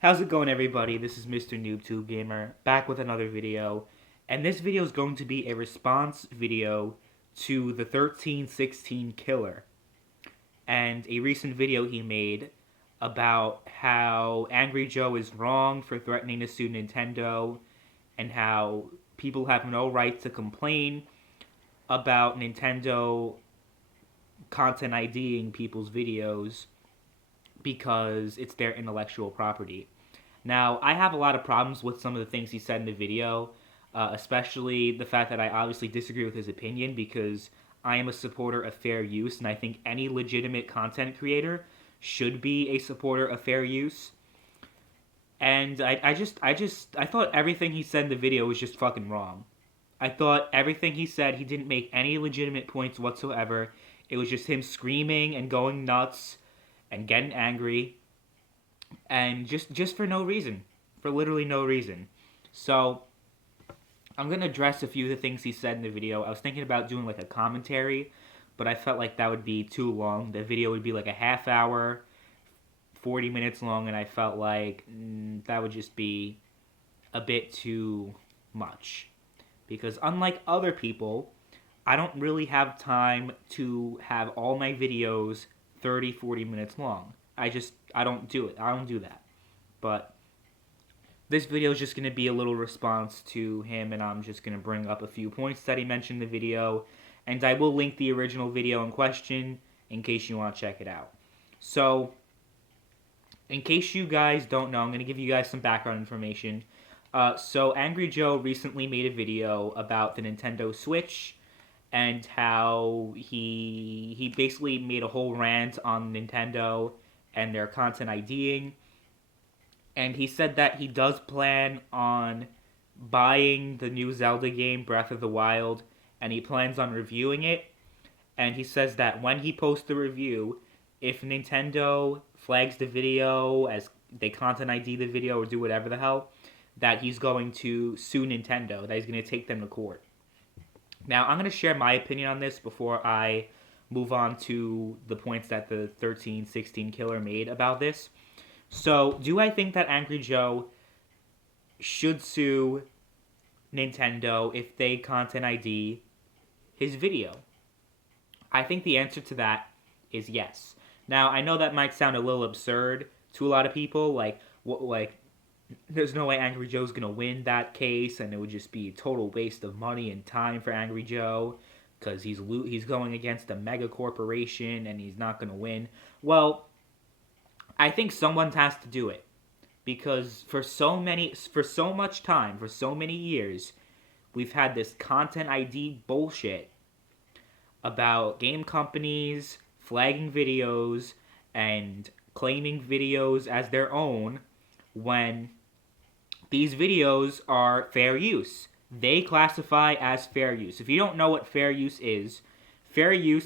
How's it going, everybody? This is MrNoobTubeGamer, back with another video, and this video is going to be a response video to the 1316Killer, and a recent video he made about how Angry Joe is wrong for threatening to sue Nintendo, and how people have no right to complain about Nintendo content IDing people's videos because it's their intellectual property. Now, I have a lot of problems with some of the things he said in the video, especially the fact that I obviously disagree with his opinion because I am a supporter of fair use, and I think any legitimate content creator should be a supporter of fair use. And I thought everything he said in the video was just fucking wrong. I thought everything he said, he didn't make any legitimate points whatsoever. It was just him screaming and going nuts and getting angry, and just for no reason, for literally no reason. So I'm gonna address a few of the things he said in the video. I was thinking about doing like a commentary, but I felt like that would be too long. The video would be like a half hour, 40 minutes long, and I felt like that would just be a bit too much. Because unlike other people, I don't really have time to have all my videos 30, 40 minutes long. I don't do it. I don't do that. But this video is just going to be a little response to him, and I'm just going to bring up a few points that he mentioned in the video, and I will link the original video in question in case you want to check it out. So, in case you guys don't know, I'm going to give you guys some background information. So Angry Joe recently made a video about the Nintendo Switch and how he basically made a whole rant on Nintendo and their content IDing. And he said that he does plan on buying the new Zelda game, Breath of the Wild, and he plans on reviewing it. And he says that when he posts the review, if Nintendo flags the video as they content ID the video or do whatever the hell, that he's going to sue Nintendo, that he's going to take them to court. Now, I'm going to share my opinion on this before I move on to the points that the 1316Killer made about this. So, do I think that Angry Joe should sue Nintendo if they content ID his video? I think the answer to that is yes. Now, I know that might sound a little absurd to a lot of people, like there's no way Angry Joe's gonna win that case, and it would just be a total waste of money and time for Angry Joe because he's going against a mega corporation and he's not gonna win. Well, I think someone has to do it because for so much time, for so many years, we've had this content ID bullshit about game companies flagging videos and claiming videos as their own when these videos are fair use. They classify as fair use. If you don't know what fair use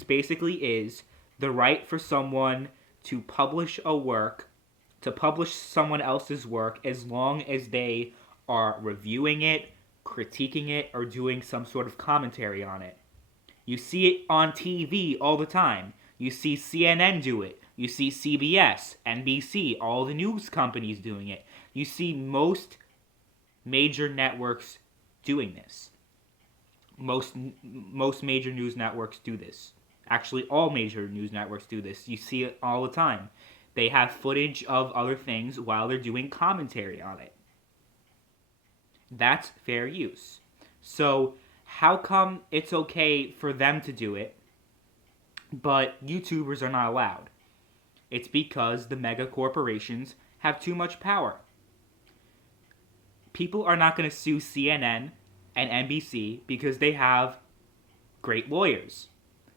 basically is the right for someone to publish a work, to publish someone else's work, as long as they are reviewing it, critiquing it, or doing some sort of commentary on it. You see it on TV all the time. You see CNN do it. You see CBS, NBC, all the news companies doing it. You see most major networks doing this. Most major news networks do this. Actually, all major news networks do this. You see it all the time. They have footage of other things while they're doing commentary on it. That's fair use. So, how come it's okay for them to do it, but YouTubers are not allowed? It's because the mega corporations have too much power. People are not going to sue CNN and NBC because they have great lawyers.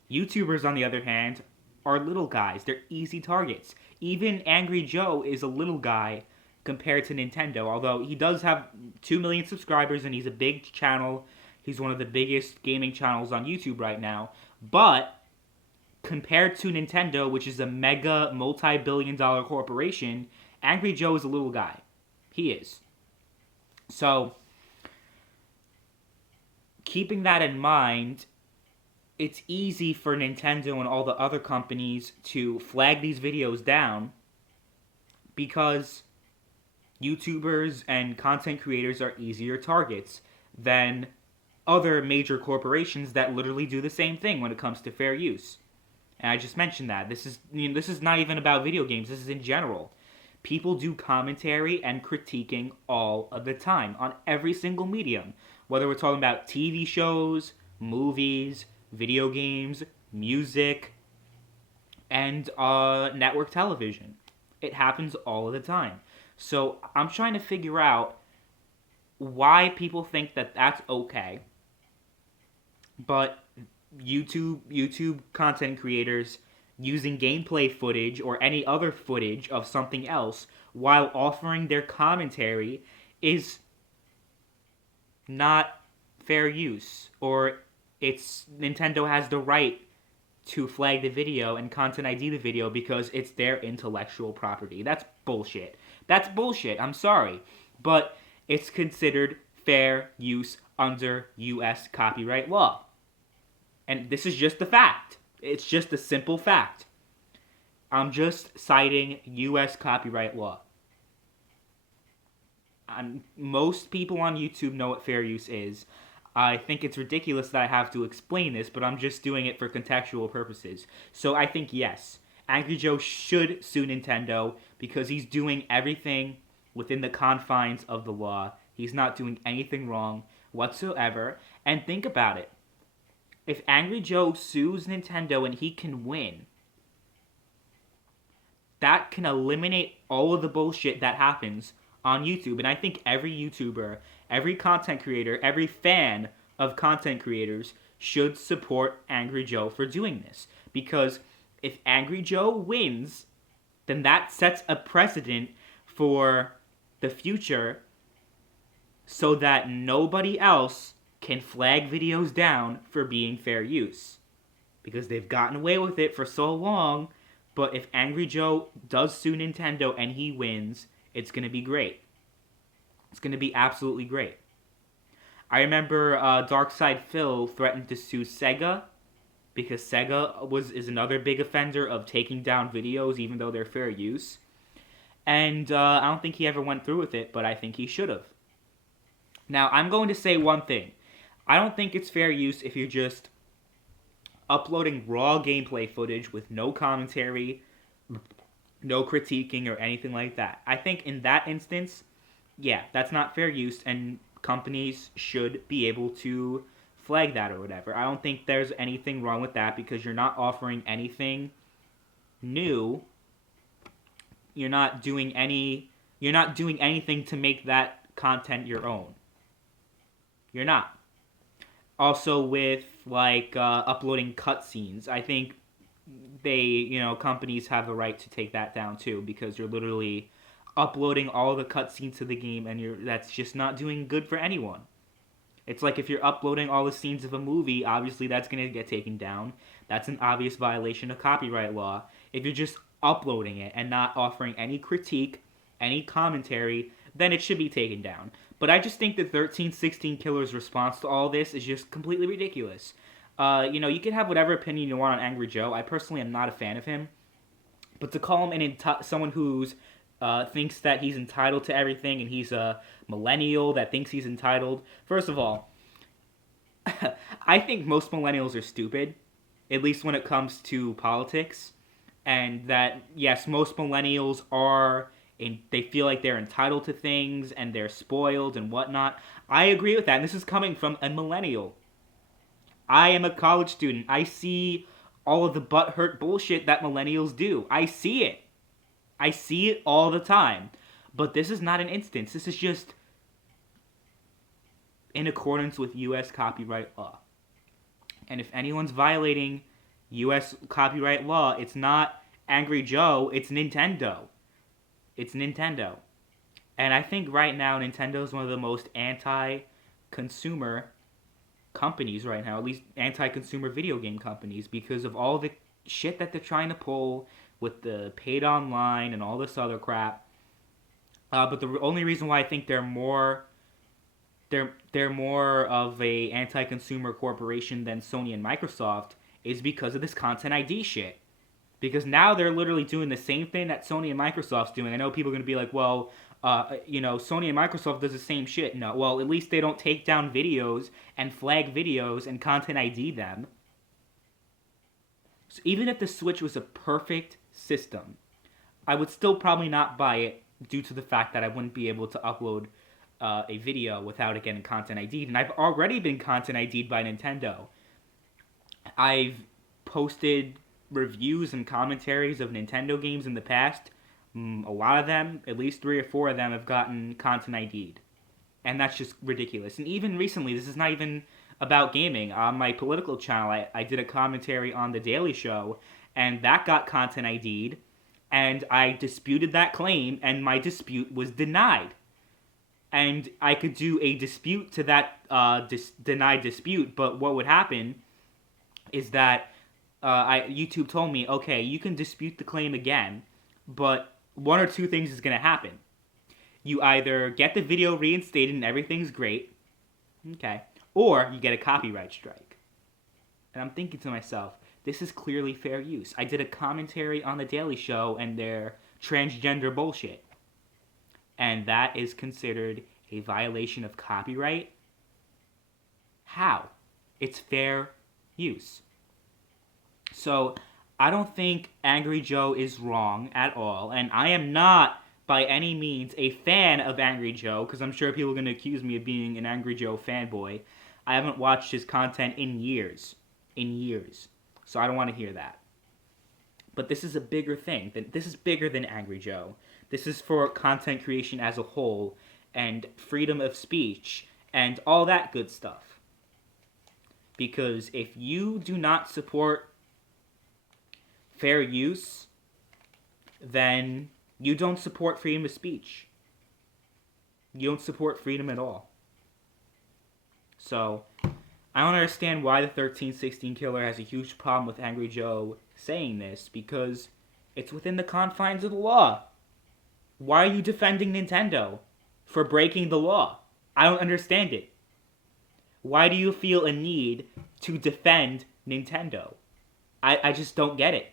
YouTubers, on the other hand, are little guys. They're easy targets. Even Angry Joe is a little guy compared to Nintendo, although he does have 2 million subscribers and he's a big channel. He's one of the biggest gaming channels on YouTube right now. But compared to Nintendo, which is a mega multi-billion-dollar corporation, Angry Joe is a little guy. He is. So, keeping that in mind, it's easy for Nintendo and all the other companies to flag these videos down because YouTubers and content creators are easier targets than other major corporations that literally do the same thing when it comes to fair use. And I just mentioned that. This is not even about video games. This is in general. People do commentary and critiquing all of the time on every single medium. Whether we're talking about TV shows, movies, video games, music, and network television. It happens all of the time. So I'm trying to figure out why people think that that's okay, but YouTube content creators using gameplay footage or any other footage of something else while offering their commentary is not fair use, or it's Nintendo has the right to flag the video and content ID the video because it's their intellectual property. That's bullshit. That's bullshit. I'm sorry. But it's considered fair use under US copyright law. And this is just a fact. It's just a simple fact. I'm just citing US copyright law. Most people on YouTube know what fair use is. I think it's ridiculous that I have to explain this, but I'm just doing it for contextual purposes. So I think yes, Angry Joe should sue Nintendo because he's doing everything within the confines of the law. He's not doing anything wrong whatsoever. And think about it. If Angry Joe sues Nintendo and he can win, that can eliminate all of the bullshit that happens on YouTube. And I think every YouTuber, every content creator, every fan of content creators should support Angry Joe for doing this. Because if Angry Joe wins, then that sets a precedent for the future so that nobody else can flag videos down for being fair use. Because they've gotten away with it for so long, but if Angry Joe does sue Nintendo and he wins, it's going to be great. It's going to be absolutely great. I remember Darkside Phil threatened to sue Sega because Sega is another big offender of taking down videos even though they're fair use. And I don't think he ever went through with it, but I think he should have. Now, I'm going to say one thing. I don't think it's fair use if you're just uploading raw gameplay footage with no commentary, no critiquing, or anything like that. I think in that instance, yeah, that's not fair use, and companies should be able to flag that or whatever. I don't think there's anything wrong with that because you're not offering anything new. You're not doing anything to make that content your own. You're not. Also with uploading cutscenes, I think companies have the right to take that down too because you're literally uploading all the cutscenes to the game and that's just not doing good for anyone. It's like if you're uploading all the scenes of a movie, obviously that's going to get taken down. That's an obvious violation of copyright law. If you're just uploading it and not offering any critique, any commentary, then it should be taken down. But I just think the 1316Killer's response to all this is just completely ridiculous. You can have whatever opinion you want on Angry Joe. I personally am not a fan of him. But to call him someone who's thinks that he's entitled to everything and he's a millennial that thinks he's entitled. First of all, I think most millennials are stupid, at least when it comes to politics. And that, yes, most millennials they feel like they're entitled to things and they're spoiled and whatnot. I agree with that, and this is coming from a millennial. I am a college student. I see all of the butthurt bullshit that millennials do. I see it. I see it all the time. But this is not an instance. This is just in accordance with U.S. copyright law. And if anyone's violating U.S. copyright law, it's not Angry Joe, it's Nintendo. It's Nintendo. And I think right now Nintendo is one of the most anti-consumer companies right now, at least anti-consumer video game companies, because of all the shit that they're trying to pull with the paid online and all this other crap. But the only reason why I think they're more of a anti-consumer corporation than Sony and Microsoft is because of this Content ID shit. Because now they're literally doing the same thing that Sony and Microsoft's doing. I know people are going to be like, well, Sony and Microsoft does the same shit. No, well, at least they don't take down videos and flag videos and content ID them. So even if the Switch was a perfect system, I would still probably not buy it due to the fact that I wouldn't be able to upload a video without it getting content ID'd. And I've already been content ID'd by Nintendo. I've posted reviews and commentaries of Nintendo games in the past. A lot of them, at least 3 or 4 of them, have gotten content ID'd. And that's just ridiculous. And even recently, this is not even about gaming. On my political channel, I did a commentary on The Daily Show, and that got content ID'd. And I disputed that claim, and my dispute was denied. And I could do a dispute to that denied dispute, but what would happen is that YouTube told me, okay, you can dispute the claim again, but one or two things is going to happen. You either get the video reinstated and everything's great, okay, or you get a copyright strike. And I'm thinking to myself, this is clearly fair use. I did a commentary on The Daily Show and their transgender bullshit. And that is considered a violation of copyright? How? It's fair use. So, I don't think Angry Joe is wrong at all, and I am not, by any means, a fan of Angry Joe, because I'm sure people are going to accuse me of being an Angry Joe fanboy. I haven't watched his content in years. So I don't want to hear that. But this is a bigger thing. This is bigger than Angry Joe. This is for content creation as a whole, and freedom of speech, and all that good stuff. Because if you do not support fair use, then you don't support freedom of speech. You don't support freedom at all. So, I don't understand why the 1316Killer has a huge problem with Angry Joe saying this, because it's within the confines of the law. Why are you defending Nintendo for breaking the law? I don't understand it. Why do you feel a need to defend Nintendo? I just don't get it.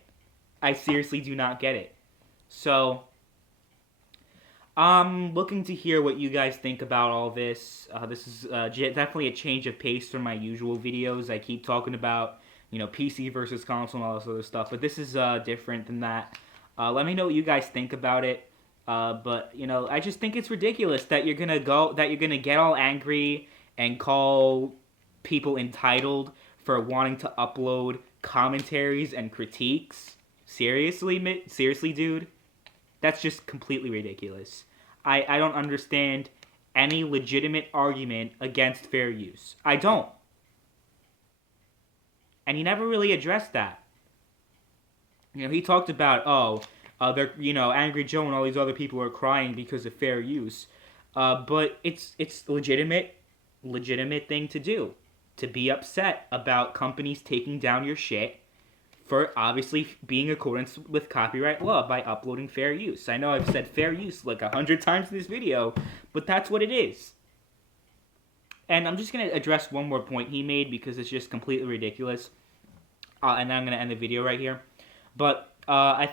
I seriously do not get it. So, I'm looking to hear what you guys think about all this. This is definitely a change of pace from my usual videos. I keep talking about, PC versus console and all this other stuff, but this is different than that. Let me know what you guys think about it. But I just think it's ridiculous that you're gonna get all angry and call people entitled for wanting to upload commentaries and critiques. Seriously, dude? That's just completely ridiculous. I don't understand any legitimate argument against fair use. I don't. And he never really addressed that. He talked about, Angry Joe and all these other people are crying because of fair use. But it's legitimate thing to do. To be upset about companies taking down your shit for obviously being in accordance with copyright law by uploading fair use. I know I've said fair use like 100 times in this video, but that's what it is. And I'm just going to address one more point he made because it's just completely ridiculous. And then I'm going to end the video right here. But the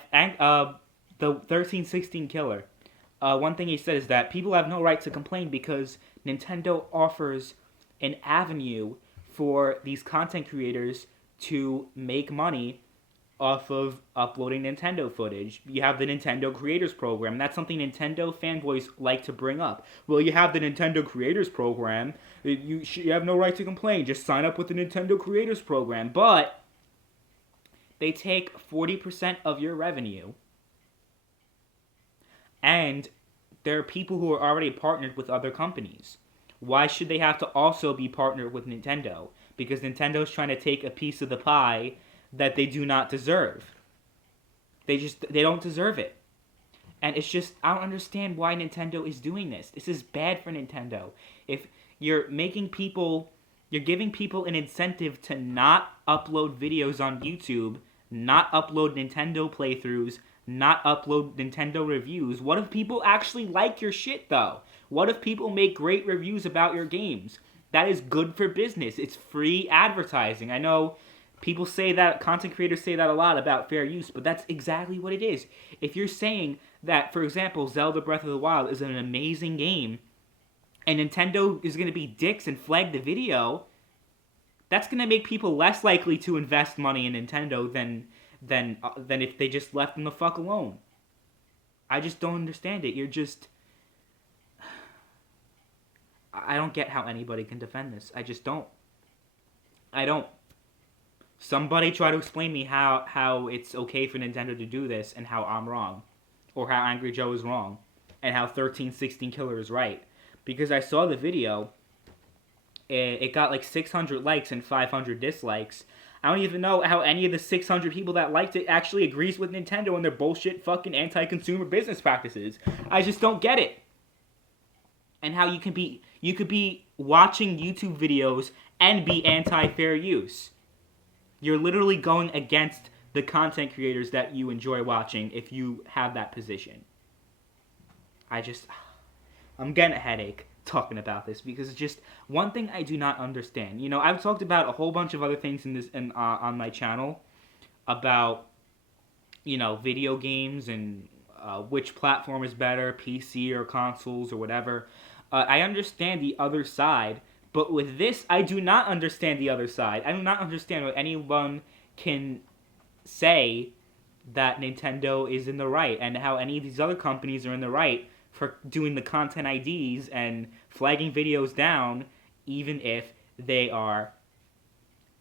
1316Killer, one thing he said is that people have no right to complain because Nintendo offers an avenue for these content creators to make money off of uploading Nintendo footage. You have the Nintendo Creators Program. That's something Nintendo fanboys like to bring up. Well, you have the Nintendo Creators Program. You have no right to complain. Just sign up with the Nintendo Creators Program. But they take 40% of your revenue. And there are people who are already partnered with other companies. Why should they have to also be partnered with Nintendo? Because Nintendo's trying to take a piece of the pie that they do not deserve. They don't deserve it. And it's just, I don't understand why Nintendo is doing this. This is bad for Nintendo. If you're giving people an incentive to not upload videos on YouTube, not upload Nintendo playthroughs, not upload Nintendo reviews, what if people actually like your shit, though? What if people make great reviews about your games? That is good for business. It's free advertising. I know People say that, content creators say that a lot about fair use, but that's exactly what it is. If you're saying that, for example, Zelda Breath of the Wild is an amazing game, and Nintendo is going to be dicks and flag the video, that's going to make people less likely to invest money in Nintendo than if they just left them the fuck alone. I just don't understand it. I don't get how anybody can defend this. I just don't. I don't. Somebody try to explain me how it's okay for Nintendo to do this and how I'm wrong. Or how Angry Joe is wrong. And how 1316Killer is right. Because I saw the video. It got like 600 likes and 500 dislikes. I don't even know how any of the 600 people that liked it actually agrees with Nintendo and their bullshit fucking anti-consumer business practices. I just don't get it. And how you could be watching YouTube videos and be anti-fair use. You're literally going against the content creators that you enjoy watching if you have that position. I'm getting a headache talking about this because it's just one thing I do not understand. You know, I've talked about a whole bunch of other things on my channel about, you know, video games and which platform is better, PC or consoles or whatever. I understand the other side. But with this, I do not understand the other side. I do not understand what anyone can say that Nintendo is in the right and how any of these other companies are in the right for doing the content IDs and flagging videos down even if they are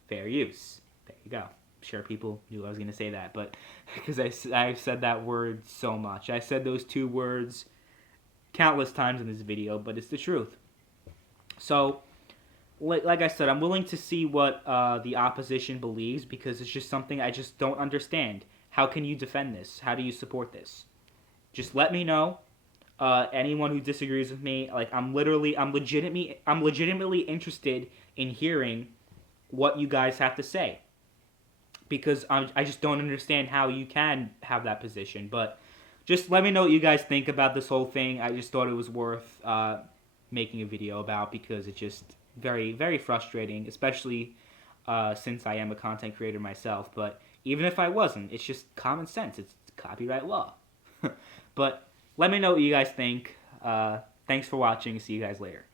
fair use. There you go. I'm sure people knew I was going to say that, but because I've said that word so much. I said those two words countless times in this video, but it's the truth. So, like I said, I'm willing to see what the opposition believes because it's just something I just don't understand. How can you defend this? How do you support this? Just let me know. Anyone who disagrees with me, like I'm legitimately interested in hearing what you guys have to say because I just don't understand how you can have that position. But just let me know what you guys think about this whole thing. I just thought it was worth making a video about because it's just very, very frustrating, especially since I am a content creator myself. But even if I wasn't, it's just common sense. It's copyright law. But let me know what you guys think. Thanks for watching. See you guys later.